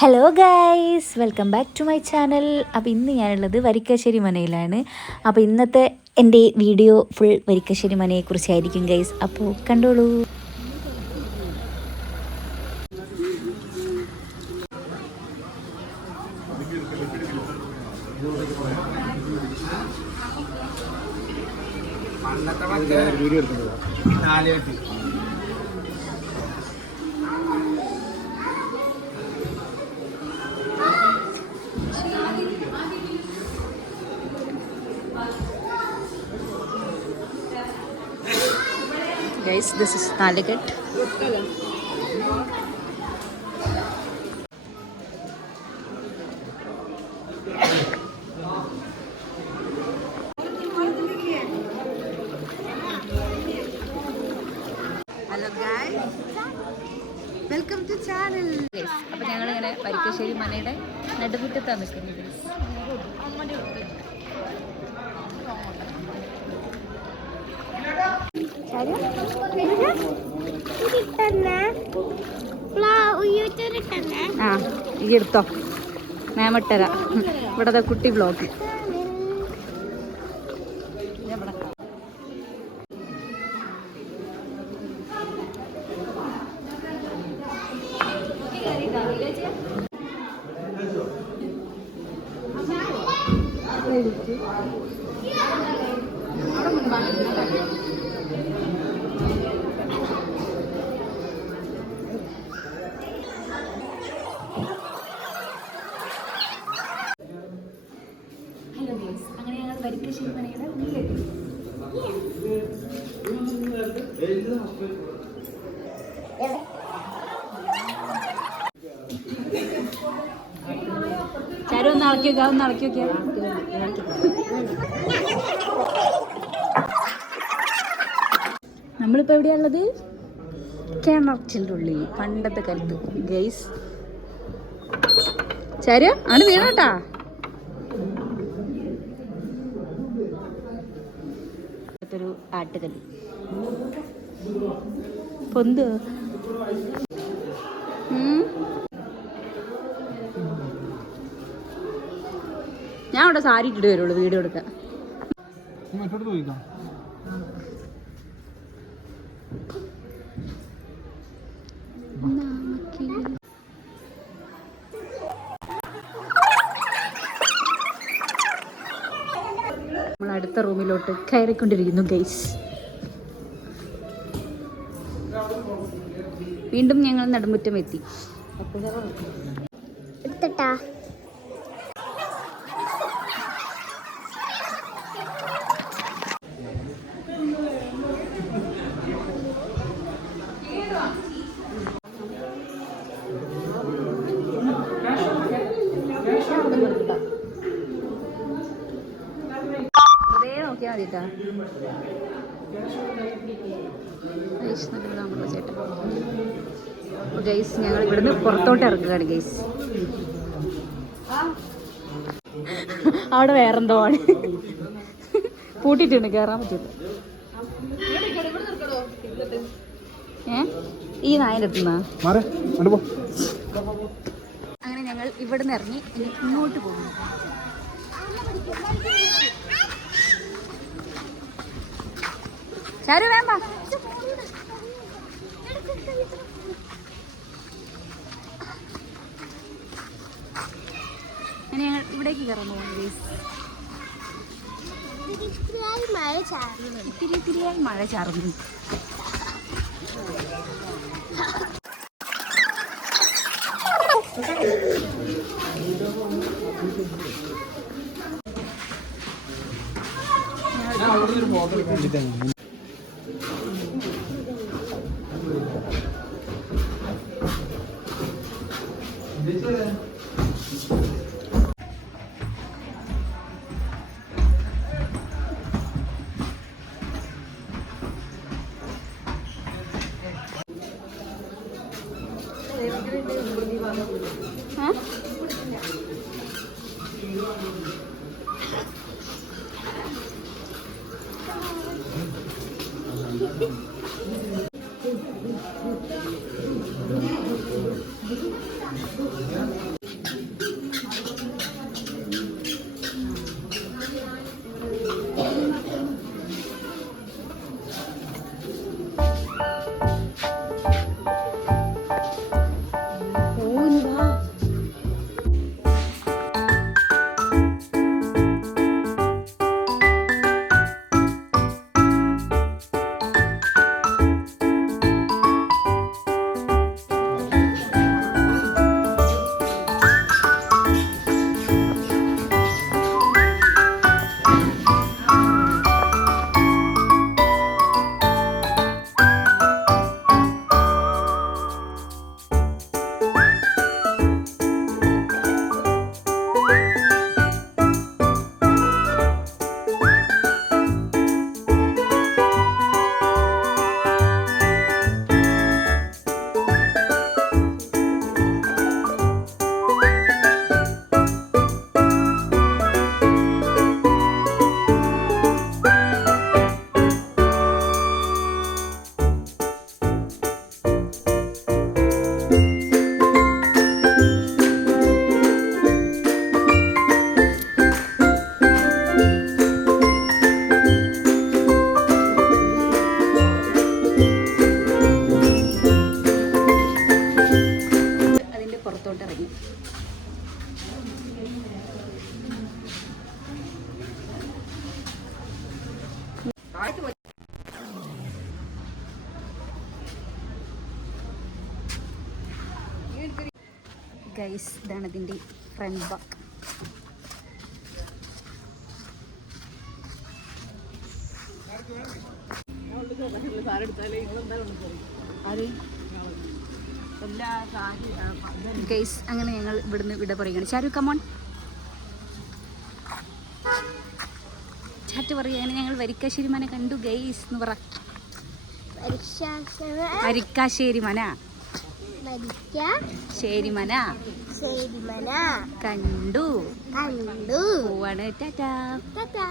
Hello guys welcome back to my channel അപ്പോൾ ഇന്ന് ഞാനുള്ളത് വരിക്കാശ്ശേരി മനയിലാണ്. അപ്പോൾ ഇന്നത്തെ എന്റെ വീഡിയോ ഫുൾ വരിക്കാശ്ശേരി മനയെക്കുറിച്ചായിരിക്കും ഗൈസ് അപ്പോൾ കണ്ടോളൂ. പണ്ടത്തെ മറ്റേ നാലുകെട്ട് this is guy welcome to channel അപ്പൊ ഞങ്ങൾ ഇങ്ങനെ വരിക്കാശ്ശേരി മനയുടെ നടുമുറ്റത്താണ് നിൽക്കുന്നത്. ആ ഈ എടുത്തോ. ഞാൻ വിട്ടരാ ഇവിടെ കുട്ടി ബ്ലോഗ് ഹലോ ഗൈസ് അങ്ങനെ ഞങ്ങൾ വരിക്കാശ്ശേരി മനയുടെ ഉള്ളിലെത്തി ചാരു ഒന്ന് ഇളക്കി വെക്കുക ഒന്ന് ഇളക്കി വെക്കാം. നമ്മളിപ്പോൾ എവിടെയാണുള്ളത് കിണറ്റിന്റെ ഉള്ളിൽ പണ്ടത്തെ കാലത്ത്. ഗൈസ്. ചാരു ആണ് വീണട്ടാ ഒരു ആട്ടുകല്ല്. പൊന്ത്. ഞാൻ അവിടെ സാരി ഇട്ടിട്ട് വരുള്ളൂ വീഡിയോ എടുക്കാൻ. നമ്മൾ അടുത്ത റൂമിലോട്ട് കയറിക്കൊണ്ടിരിക്കുന്നു ഗൈസ് വീണ്ടും ഞങ്ങൾ നടുമുറ്റം എത്തി എടുത്തിട്ടാ നോക്കിയാൽ മതിട്ടാ. ചേട്ടൻ ഗൈസ് ഞങ്ങൾ ഇവിടുന്ന് പുറത്തോട്ട് ഇറങ്ങുകയാണ് ഗൈസ് അവിടെ വേറെന്തോ ആണ്. പൂട്ടിയിട്ടുണ്ട് കയറാൻ പറ്റില്ല ഏ? ഈ നായന്റെ അടുത്തുനിന്നാ അങ്ങനെ ഞങ്ങൾ ഇവിടെ നിന്ന് ഇറങ്ങി ഇനി ഇങ്ങോട്ട് പോകുന്നു. ചാരു വേണ്ട. ഇനി ഞങ്ങൾ ഇവിടേക്ക് കയറാൻ പോകാം ഗൈസ് ഇത്തിരി ഇത്തിരിയായി മഴ ചാറുന്നു. 응? ഗൈസ് ഇതാണ് ഇതിന്റെ ഫ്രണ്ട് ബാക്ക് ഗൈസ് അങ്ങനെ ഞങ്ങൾ ഇവിടുന്ന് വിട പറയുകയാണ്. ചാരു കമോൺ ചാറ്റ് പറയുകയാണ് ഞങ്ങൾ വരിക്കാശ്ശേരി മന കണ്ടു ഗൈസ് എന്ന് പറ. വരിക്കാശ്ശേരി. മന മരിക്ക. ശേരി മന. ശരിമന കണ്ടു. കണ്ടു. പോവാണ്. ടാറ്റാ. ടാറ്റാ.